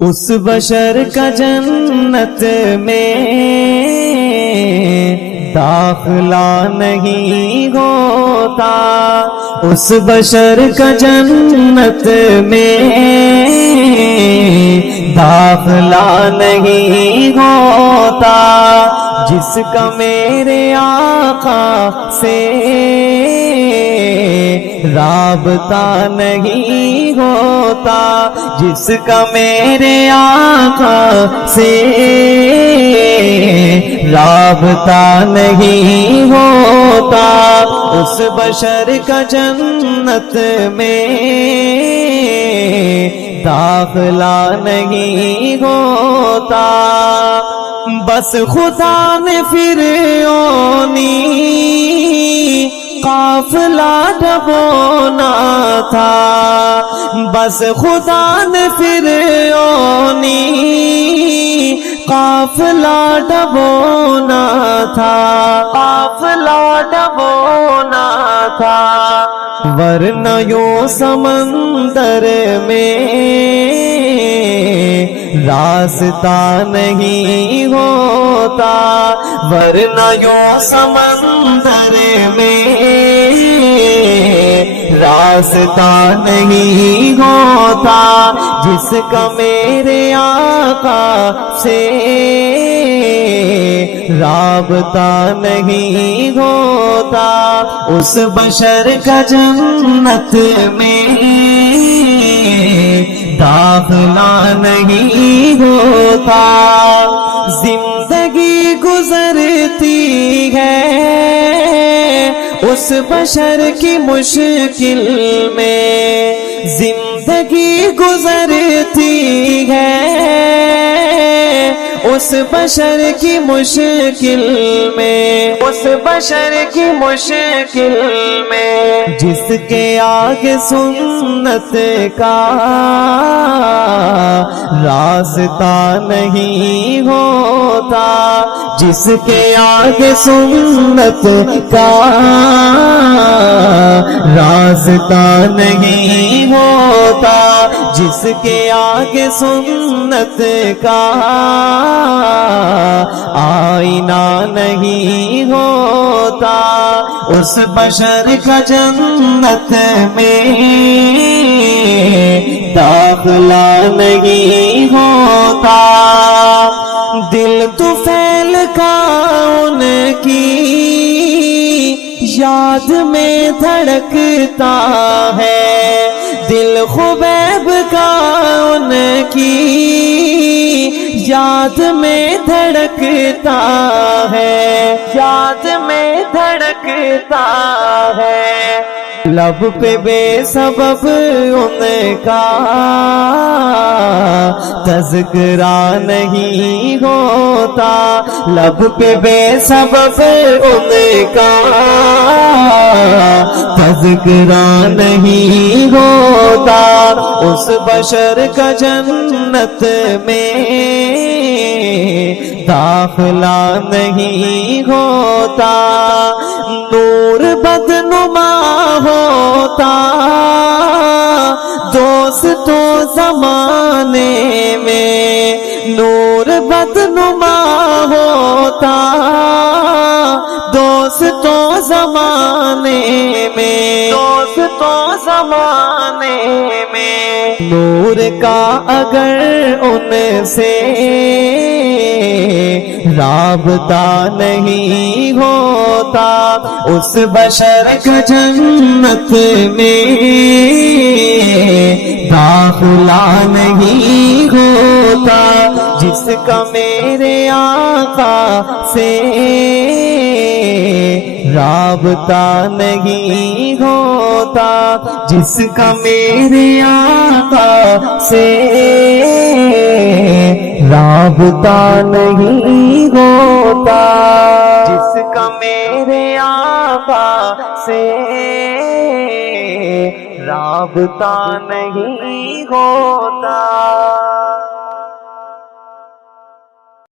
اس بشر کا جنت میں داخلہ نہیں ہوتا، اس بشر کا جنت میں داخلہ نہیں ہوتا، جس کا میرے آقا سے رابطہ نہیں ہوتا، جس کا میرے آقا سے رابطہ نہیں ہوتا، اس بشر کا جنت میں داخلہ نہیں ہوتا۔ بس خدا نے فرعونی قافلہ ڈبونا تھا، بس خدا نے فرعونی قافلہ ڈبونا تھا، قافلہ ڈبونا تھا، ورنہ یوں سمندر میں راستہ نہیں ہوتا، ورنہ یوں سمندر میں راستہ نہیں ہوتا، جس کا میرے آقا سے رابطہ نہیں ہوتا، اس بشر کا جنت میں داخلہ نہیں ہوتا۔ زندگی گزرتی ہے اس بشر کی مشکل میں، زندگی گزرتی ہے اس بشر کی مشکل میں، اس بشر کی مشکل میں، جس کے آگے سنت کا راستہ نہیں ہوتا، جس کے آگے سنت کا راستہ نہیں ہوتا، جس کے آگے سنت کا آئینہ نہیں ہوتا، اس بشر کا جنت میں داخلہ نہیں ہوتا۔ دل تو پھیل کا ان کی یاد میں دھڑکتا ہے، دل خبیب کا ان کی یاد میں دھڑکتا ہے، یاد میں دھڑکتا ہے، لب پہ بے سبب ان کا تذکرہ نہیں ہوتا، لب پہ بے سبب ان کا تذکرہ نہیں ہوتا، اس بشر کا جنت میں داخلہ نہیں ہوتا۔ نور بدنما ہوتا دوستوں زمانے میں، نور بدنما ہوتا دوستوں زمانے میں، دوستوں زمانے میں، نور کا اگر ان سے رابطہ نہیں ہوتا، اس بشر کا جنت میں داخلہ نہیں ہوتا، جس کا میرے آقا سے رابطہ نہیں ہوتا، جس کا میرے آقا سے رابطہ نہیں ہوتا، جس کا میرے آقا سے رابطہ نہیں ہوتا۔